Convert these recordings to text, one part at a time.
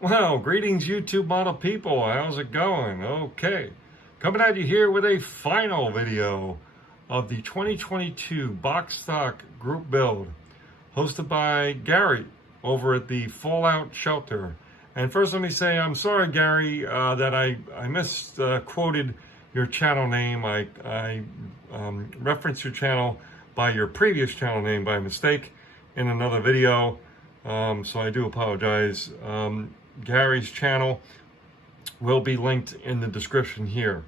Well, greetings YouTube model people, how's it going? Okay, coming at you here with a final video of the 2022 box stock group build hosted by Gary over at the Fallout Shelter. And first let me say I'm sorry, Gary, that I misquoted your channel name. I referenced your channel by your previous channel name by mistake in another video, so I do apologize. Gary's channel will be linked in the description here,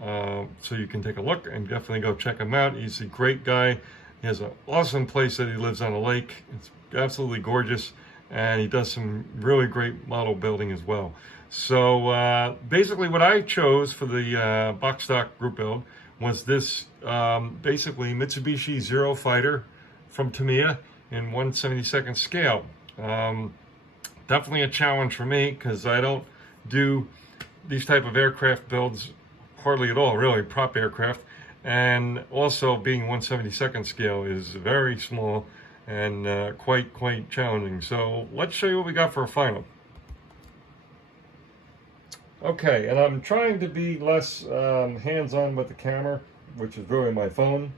so you can take a look and definitely go check him out. He's a great guy. He has an awesome place that he lives on a lake. It's absolutely gorgeous, and he does some really great model building as well. So basically what I chose for the box stock group build was this basically Mitsubishi Zero Fighter from Tamiya in 1/72nd scale. Definitely a challenge for me because I don't do these type of aircraft builds hardly at all, really, prop aircraft. And also being 1/72nd scale is very small and quite challenging. So let's show you what we got for a final. Okay, and I'm trying to be less hands-on with the camera, which is really my phone,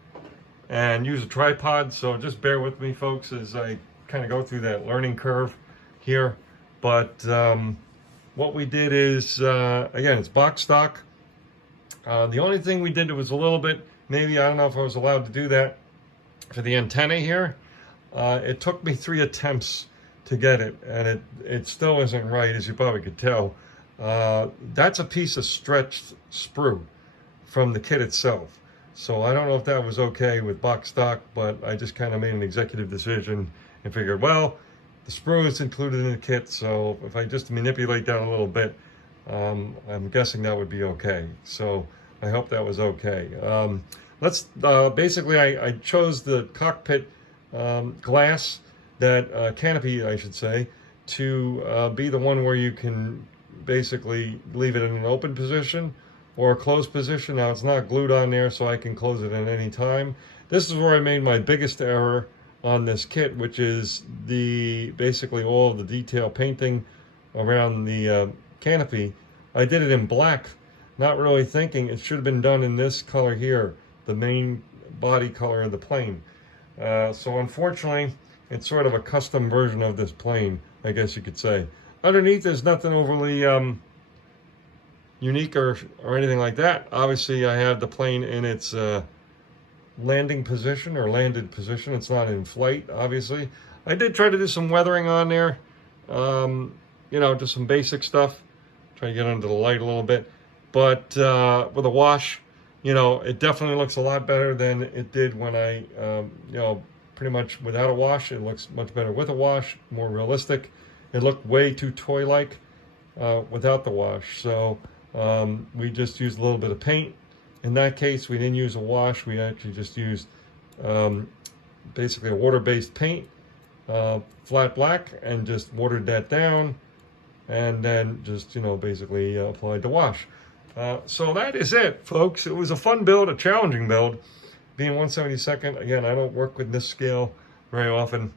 and use a tripod, so just bear with me, folks, as I kind of go through that learning curve here. But what we did is, again, it's box stock. The only thing we did was a little bit, maybe, I don't know if I was allowed to do that, for the antenna here. It took me 3 attempts to get it, and it still isn't right, as you probably could tell. That's a piece of stretched sprue from the kit itself. So I don't know if that was okay with box stock, but I just kind of made an executive decision and figured, well, the sprue is included in the kit, so if I just manipulate that a little bit, I'm guessing that would be okay. So I hope that was okay. Basically, I chose the cockpit glass, that canopy, I should say, to be the one where you can basically leave it in an open position or a closed position. Now it's not glued on there, so I can close it at any time. This is where I made my biggest error on this kit, which is basically all of the detail painting around the canopy. I did it in black, not really thinking it should have been done in this color here, the main body color of the plane. So unfortunately, it's sort of a custom version of this plane, I guess you could say. Underneath, there's nothing overly unique or anything like that. Obviously, I have the plane in its landing position or landed position. It's not in flight, obviously. I did try to do some weathering on there, you know, just some basic stuff. Try to get under the light a little bit. But with a wash, you know, it definitely looks a lot better than it did when I, you know, pretty much without a wash. It looks much better with a wash, more realistic. It looked way too toy-like without the wash. So we just used a little bit of paint. In that case, we didn't use a wash. We actually just used basically a water-based paint, flat black, and just watered that down, and then just, you know, basically applied the wash. So that is it, folks. It was a fun build, a challenging build. Being 1/72nd, again, I don't work with this scale very often.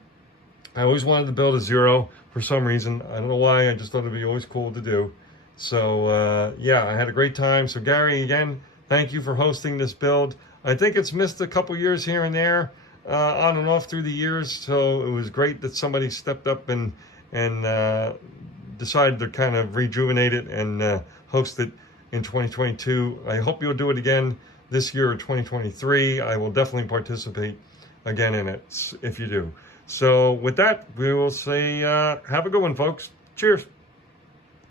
I always wanted to build a Zero for some reason. I don't know why. I just thought it'd be always cool to do. So yeah, I had a great time. So Gary, again, thank you for hosting this build. I think it's missed a couple years here and there, on and off through the years. So it was great that somebody stepped up and decided to kind of rejuvenate it and host it in 2022. I hope you'll do it again this year or 2023. I will definitely participate again in it if you do. So with that, we will say have a good one, folks. Cheers.